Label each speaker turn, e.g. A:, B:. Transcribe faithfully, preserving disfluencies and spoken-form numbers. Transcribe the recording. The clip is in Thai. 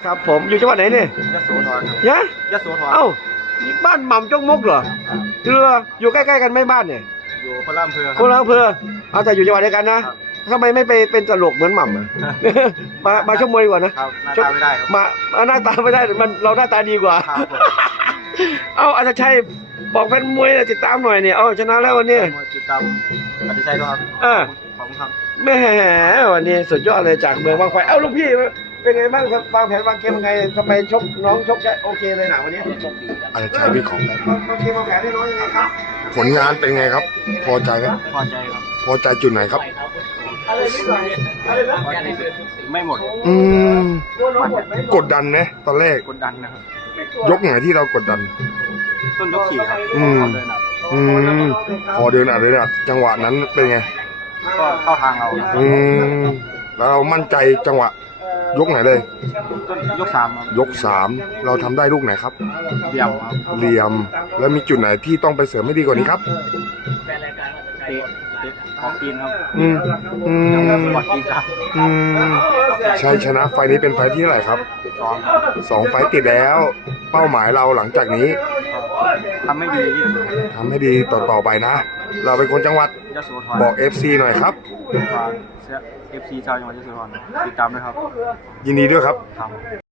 A: ครับผมอยู่จังหวัดไหนเนี่ย
B: ยโสธร
A: ยะ
B: ยโสธร
A: เอ้าบ้านหม่ำจงมกเหรอเรืออยู่ใกล้ๆกันไหม่บ้านเนี่ย
B: อยู่พระรามเพอ
A: คนละอำเภอเอาแต่อยู่จังหวัดเดียวกันนะทำไมไม่ไปเป็นตลกเหมือนหม่ำอะ มามาชกมวยดีกว่านะครับ
B: หน้าตาไม่ได้ครับ
A: มามาหน้าตาไม่ได้มันเราหน้าตาดีกว่า
B: ครับผม
A: เอาอาจจะใช่บอกแฟนมวยนะติดตามหน่อยเนี่ยเอาชนะแล้ววันนี้
B: มวยติดตามปฏิชัยด้วยครับ
A: อ่า
B: ขอบคุณครับ
A: แม่วันนี้สุดยอดเลยจากเมืองบางไฟเอ้าลูกพี่เป็นไงบ้างครับวางแผนวางเกมยังไงทำไมชกน้องชกได้โอเคเลยหนาวันนี้
C: อาจจะใช้วิของแบบ
A: วางเกมวางแผนให้น้องยังไงครับ
C: ผลงานเป็นไงครับ พอใจไหม
B: พอใจครับ
C: พอใจจุดไหนครับ
A: อะไรนิดหน่อยอะไรนะ
B: ไม่หมด
C: อืม
A: กลัวน้องหมดไหม
C: กดดันไหมตอนแรก
B: กดดันนะครับ
C: ยกไหนที่เรากดดัน
B: ต้นยกขี่ครับ
C: อืม
B: เดินครับ
C: อืมพอเดินอ่ะเดินอ่ะจังหวะนั้นเป็นไง
B: ก็เข้าทางเราครับ
C: อืมแล้วเรามั่นใจจังหวะ ยกไหนเลย
B: ต้นยกสามครับ
C: ยกสามเราทำได้ลูกไหนครับ
B: เดี่ยวครับ
C: เหลี่ยม แล้วมีจุดไหนที่ต้องไปเสริมให้ดีกว่านี้ครับ
B: เตะเตะออกตีนครับ
C: อืมอืม
B: กดตีนครับ
C: อืมชัยชนะไฟล์นี้เป็นไฟล์ที่เท่าไหร่ครับ
B: สอง
C: สองไฟล์ติดแล้ว เป้าหมายเราหลังจากนี้
B: ทำไม่ดีที่สุด
C: ทำให้ดีต่อต่อไปนะ เราเป็นคนจังหวัด
B: ยโสธร
C: บอก เอฟ ซี หน่อยครับ
B: ฝากเอฟซีชาวจังหวัดยโสธรติดตามด้วยครับ
C: ยินดีด้วยครับ
B: ครับ